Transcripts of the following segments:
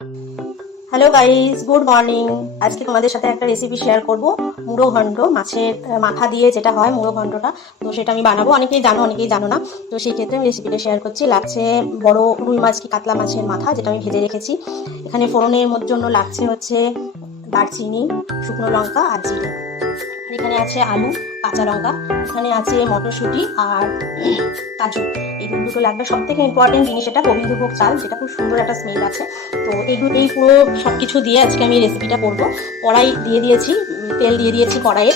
Hello guys, good morning. আজকে তোমাদের সাথে একটা রেসিপি শেয়ার করব। মুড়ো ঘন্ট, মাছের মাথা দিয়ে যেটা হয় মুড়ো ঘন্টটা, তো সেটা আমি বানাবো। অনেকেই জানো, অনেকেই জানো না। তো সেই ক্ষেত্রে আমি রেসিপিটা শেয়ার করছি। লাগছে বড় রুই মাছ কি কাতলা মাছের মাথা, যেটা আমি ভেজে রেখেছি। এখানে ফোড়নের জন্য লাগছে হচ্ছে দারচিনি, শুকনো লঙ্কা আর জিরে। আর এখানে আছে আলু, কাঁচা লঙ্কা, এখানে আছে মটরশুঁটি আর কাজু। এই দুটো লাগবে। সব থেকে ইম্পর্টেন্ট জিনিস এটা গোবিন্দভোগ চাল, যেটা খুব সুন্দর একটা স্মেল আছে। তো এই পুরো সব কিছু দিয়ে আজকে আমি রেসিপিটা করবো। কড়াই দিয়ে দিয়েছি, তেল দিয়ে দিয়েছি কড়াইয়ে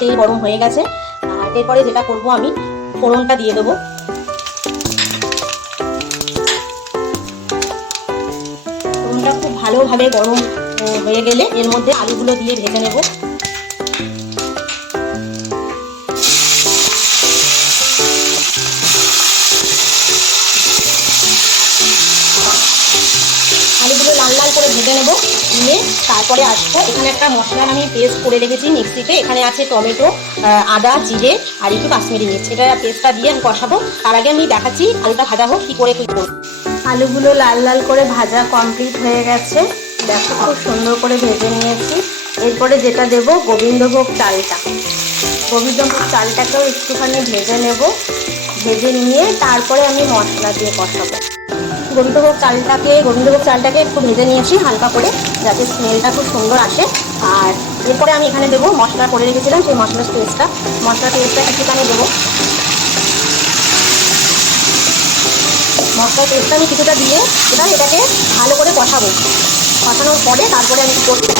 তেল গরম হয়ে গেছে। আর এরপরে যেটা করব, আমি ফোড়নটা দিয়ে দেবো। ফোড়নটা খুব ভালোভাবে গরম হয়ে গেলে এর মধ্যে আলুগুলো দিয়ে ভেজে নেব। আলুগুলো লাল লাল করে ভেজে নেব, নিয়ে তারপরে আসবো। এখানে একটা মশলার আমি পেস্ট করে রেখেছি মিক্সিতে। এখানে আছে টমেটো, আদা, জিরে আর একটু কাশ্মীরি মির্চ। এটা পেস্টটা দিয়ে আমি কষাবো। তার আগে আমি দেখাচ্ছি আলুটা ভাজা হোক কী করে করবো। আলুগুলো লাল লাল করে ভাজা কমপ্লিট হয়ে গেছে। দেখো খুব সুন্দর করে ভেজে নিয়েছি। এরপরে যেটা দেব, গোবিন্দভোগ চালটা। গোবিন্দভোগ চালটাকেও একটুখানি ভেজে নেব। ভেজে নিয়ে তারপরে আমি মশলা দিয়ে কষাবো। গোবিন্দভোগ চালটাকে একটু ভেজে নিয়েছি হালকা করে, যাতে স্মেলটা খুব সুন্দর আসে। আর এরপরে আমি এখানে দেবো মশলা করে রেখেছিলাম, সেই মশলার পেস্টটা কিছুখানি দেবো। মশলার পেস্টটা আমি কিছুটা দিয়ে এবার এটাকে ভালো করে কষাবো। কষানোর পরে তারপরে আমি করবো,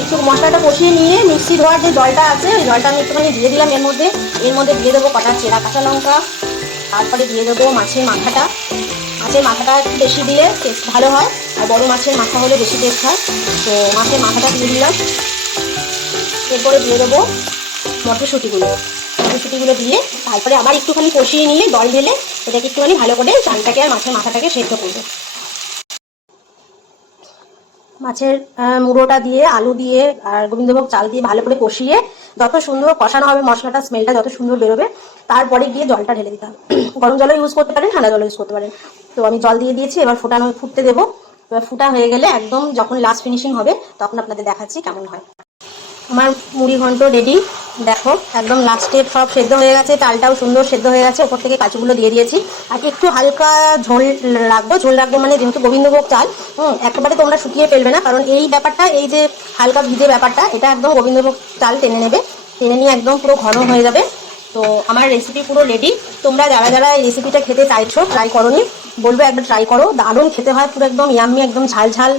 একটু মশলাটা কষিয়ে নিয়ে মিক্সি ধোয়ার যে জলটা আছে, ওই জলটা আমি একটুখানি দিয়ে দিলাম এর মধ্যে দিয়ে দেবো কটা চেরা কাঁচা লঙ্কা। তারপরে দিয়ে দেবো মাছের মাথাটা একটু বেশি দিলে টেস্ট ভালো হয়, আর বড় মাছের মাথা হলে বেশি টেস্ট হয়। তো মাছের মাথাটা দিয়ে দিলাম। এরপরে দিয়ে দেবো মটরশুঁটিগুলো দিয়ে তারপরে আবার একটুখানি কষিয়ে নিয়ে জল ঢেলে এটাকে একটুখানি ভালো করে চালটাকে আর মাছের মাথাটাকে সেদ্ধ করবো। মাছের মুড়োটা দিয়ে, আলু দিয়ে আর গোবিন্দভোগ চাল দিয়ে ভালো করে কষিয়ে যত সুন্দর কষানো হবে মশলাটা, স্মেলটা যত সুন্দর বেরোবে, তারপরে গিয়ে জলটা ঢেলে দিতে হবে। গরম জলও ইউজ করতে পারেন, ঠান্ডা জলও ইউজ করতে পারেন। তো আমি জল দিয়ে দিয়েছি, এবার ফুটতে দেবো। এবার ফুটা হয়ে গেলে একদম যখন লাস্ট ফিনিশিং হবে তখন আপনাদের দেখাচ্ছি কেমন হয়। আমার মুড়ি ঘন্ট রেডি। দেখো একদম লাস্টে সব সেদ্ধ হয়ে গেছে, চালটাও সুন্দর সেদ্ধ হয়ে গেছে। ওপর থেকে কাজুগুলো দিয়ে দিয়েছি। আর একটু হালকা ঝোল রাখবো মানে যেহেতু গোবিন্দভোগ চাল, একেবারে তোমরা শুকিয়ে ফেলবে না, কারণ এই ব্যাপারটা, এই যে হালকা ভিজে ব্যাপারটা, এটা একদম গোবিন্দভোগ চাল টেনে নেবে। টেনে নিয়ে একদম পুরো ঘন হয়ে যাবে। তো আমার রেসিপি পুরো রেডি। তোমরা যারা যারা এই রেসিপিটা খেতে চাইছো, ট্রাই করোনি, বলবো একবার ট্রাই করো। দারুণ খেতে হয়, পুরো একদম ইয়াম্মি, একদম ঝাল ঝাল,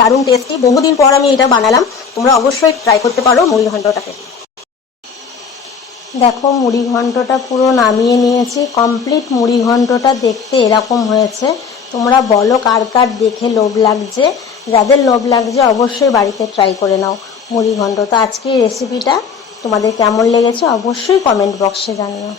দারুণ টেস্টি। বহুদিন পর আমি এটা বানালাম। তোমরা অবশ্যই ট্রাই করতে পারো মুড়ি ঘন্টটাকে। দেখো মুড়ি ঘন্টটা পুরো নামিয়ে নিয়েছি। কমপ্লিট মুড়ি ঘন্টটা দেখতে এরকম হয়েছে। তোমরা বলো কার কার দেখে লোভ লাগছে। যাদের লোভ লাগছে অবশ্যই বাড়িতে ট্রাই করে নাও মুড়ি ঘন্ট। তো আজকে রেসিপিটা তোমাদের কেমন লেগেছে অবশ্যই কমেন্ট বক্সে জানিও।